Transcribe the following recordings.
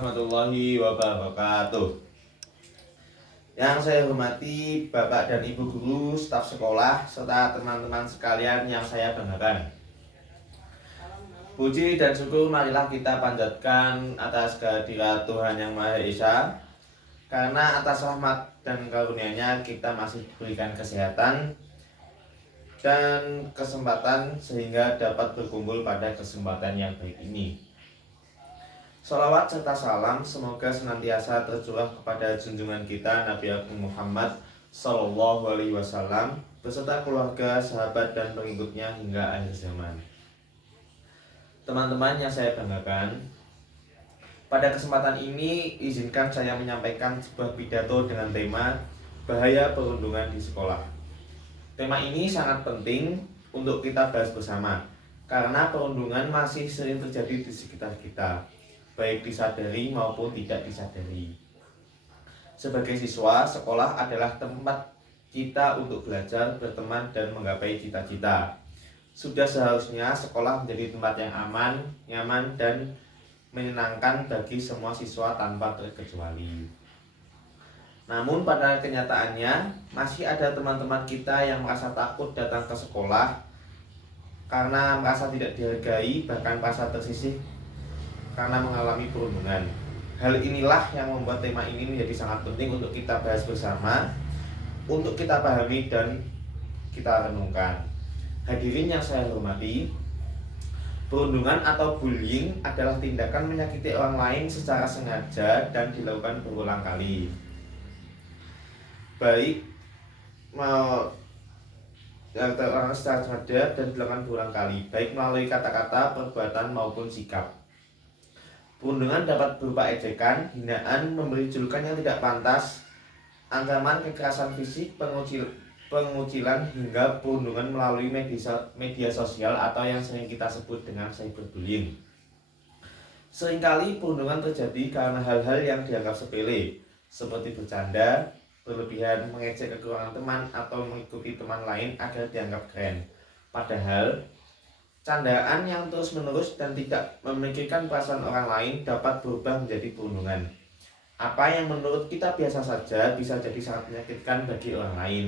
warahmatullahi wabarakatuh. Yang saya hormati Bapak dan Ibu guru, staf sekolah, serta teman-teman sekalian yang saya banggakan. Puji dan syukur marilah kita panjatkan atas kehadirat Tuhan Yang Maha Esa, karena atas rahmat dan karunia-Nya kita masih diberikan kesehatan dan kesempatan sehingga dapat berkumpul pada kesempatan yang baik ini. Salawat serta salam semoga senantiasa tercurah kepada junjungan kita Nabi Agung Muhammad Sallallahu Alaihi Wasallam beserta keluarga, sahabat dan pengikutnya hingga akhir zaman. Teman-teman yang saya banggakan, pada kesempatan ini izinkan saya menyampaikan sebuah pidato dengan tema bahaya perundungan di sekolah. Tema ini sangat penting untuk kita bahas bersama karena perundungan masih sering terjadi di sekitar kita, baik disadari maupun tidak disadari. Sebagai siswa, sekolah adalah tempat kita untuk belajar, berteman, dan menggapai cita-cita. Sudah seharusnya sekolah menjadi tempat yang aman, nyaman, dan menyenangkan bagi semua siswa tanpa terkecuali. Namun pada kenyataannya, masih ada teman-teman kita yang merasa takut datang ke sekolah karena merasa tidak dihargai, bahkan merasa tersisih karena mengalami perundungan. Hal inilah yang membuat tema ini menjadi sangat penting untuk kita bahas bersama, untuk kita pahami dan kita renungkan. Hadirin yang saya hormati, perundungan atau bullying adalah tindakan menyakiti orang lain secara sengaja dan dilakukan berulang kali, baik orang secara sengaja dan dilakukan berulang kali, baik melalui kata-kata, perbuatan maupun sikap. Perundungan dapat berupa ejekan, hinaan, memberi julukan yang tidak pantas, ancaman kekerasan fisik, pengucilan hingga perundungan melalui media sosial atau yang sering kita sebut dengan cyberbullying. Seringkali perundungan terjadi karena hal-hal yang dianggap sepele, seperti bercanda, berlebihan, mengejek kekurangan teman, atau mengikuti teman lain agar dianggap keren. Padahal candaan yang terus-menerus dan tidak memikirkan perasaan orang lain dapat berubah menjadi perundungan. Apa yang menurut kita biasa saja bisa jadi sangat menyakitkan bagi orang lain.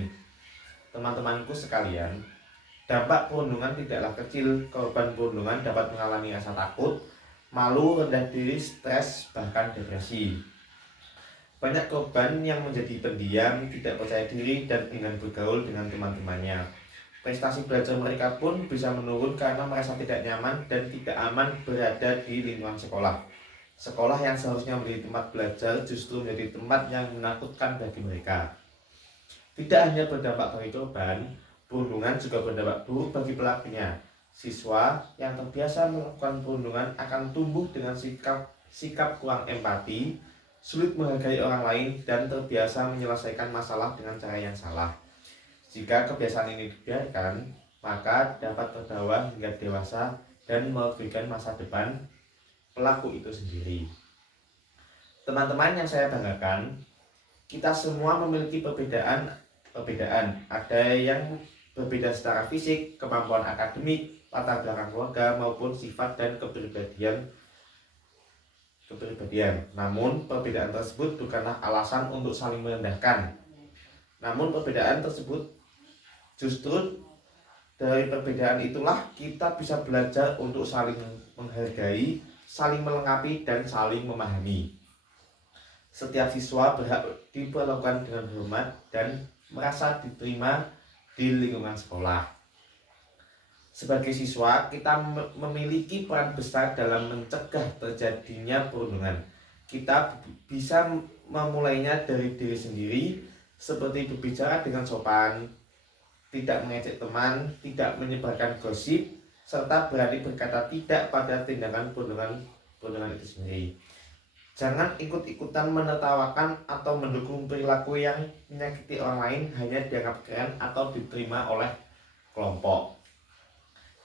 Teman-temanku sekalian, dampak perundungan tidaklah kecil. Korban perundungan dapat mengalami rasa takut, malu, rendah diri, stres, bahkan depresi. Banyak korban yang menjadi pendiam, tidak percaya diri, dan enggan bergaul dengan teman-temannya. Prestasi belajar mereka pun bisa menurun karena merasa tidak nyaman dan tidak aman berada di lingkungan sekolah. Sekolah yang seharusnya menjadi tempat belajar justru menjadi tempat yang menakutkan bagi mereka. Tidak hanya berdampak bagi korban, perundungan juga berdampak buruk bagi pelakunya. Siswa yang terbiasa melakukan perundungan akan tumbuh dengan sikap kurang empati, sulit menghargai orang lain, dan terbiasa menyelesaikan masalah dengan cara yang salah. Jika kebiasaan ini dibiarkan, maka dapat terbawa hingga dewasa dan merugikan masa depan pelaku itu sendiri. Teman-teman yang saya banggakan, kita semua memiliki perbedaan. Ada yang berbeda secara fisik, kemampuan akademik, latar belakang keluarga, maupun sifat dan kepribadian. Namun perbedaan tersebut bukanlah alasan untuk saling merendahkan. Namun perbedaan tersebut justru dari perbedaan itulah kita bisa belajar untuk saling menghargai, saling melengkapi, dan saling memahami. Setiap siswa berhak diperlakukan dengan hormat dan merasa diterima di lingkungan sekolah. Sebagai siswa, kita memiliki peran besar dalam mencegah terjadinya perundungan. Kita bisa memulainya dari diri sendiri, seperti berbicara dengan sopan, tidak mengejek teman, tidak menyebarkan gosip, serta berani berkata tidak pada tindakan perundungan itu sendiri. Jangan ikut-ikutan menertawakan atau mendukung perilaku yang menyakiti orang lain hanya dianggap keren atau diterima oleh kelompok.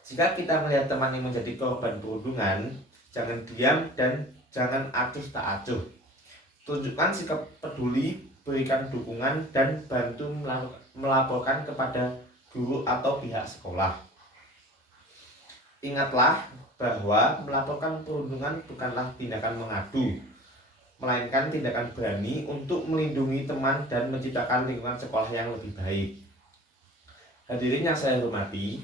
Jika kita melihat teman yang menjadi korban perundungan, jangan diam dan jangan acuh tak acuh. Tunjukkan sikap peduli, berikan dukungan, dan bantu melaporkan kepada guru atau pihak sekolah. Ingatlah bahwa melaporkan perundungan bukanlah tindakan mengadu, melainkan tindakan berani untuk melindungi teman dan menciptakan lingkungan sekolah yang lebih baik. Hadirin yang saya hormati,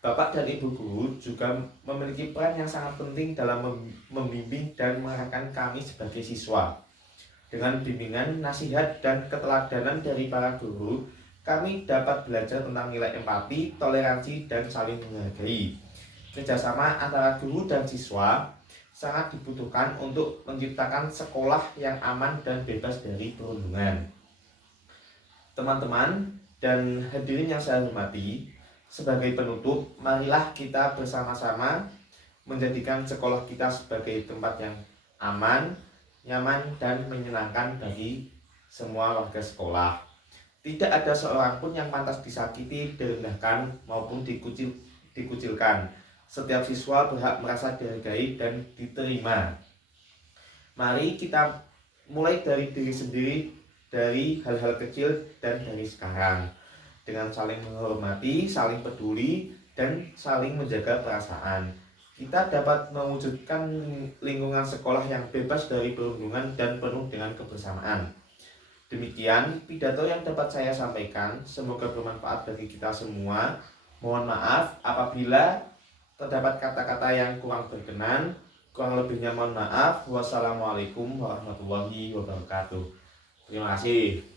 Bapak dan Ibu guru juga memiliki peran yang sangat penting dalam membimbing dan mengarahkan kami sebagai siswa. Dengan bimbingan, nasihat, dan keteladanan dari para guru, kami dapat belajar tentang nilai empati, toleransi, dan saling menghargai. Kerjasama antara guru dan siswa sangat dibutuhkan untuk menciptakan sekolah yang aman dan bebas dari perundungan. Teman-teman dan hadirin yang saya hormati, sebagai penutup, marilah kita bersama-sama menjadikan sekolah kita sebagai tempat yang aman, nyaman, dan menyenangkan bagi semua warga sekolah. Tidak ada seorang pun yang pantas disakiti, direndahkan, maupun dikucilkan. Setiap siswa berhak merasa dihargai dan diterima. Mari kita mulai dari diri sendiri, dari hal-hal kecil dan dari sekarang, dengan saling menghormati, saling peduli, dan saling menjaga perasaan. Kita dapat mewujudkan lingkungan sekolah yang bebas dari perundungan dan penuh dengan kebersamaan. Demikian pidato yang dapat saya sampaikan, semoga bermanfaat bagi kita semua. Mohon maaf apabila terdapat kata-kata yang kurang berkenan. Kurang lebihnya mohon maaf. Wassalamualaikum warahmatullahi wabarakatuh. Terima kasih.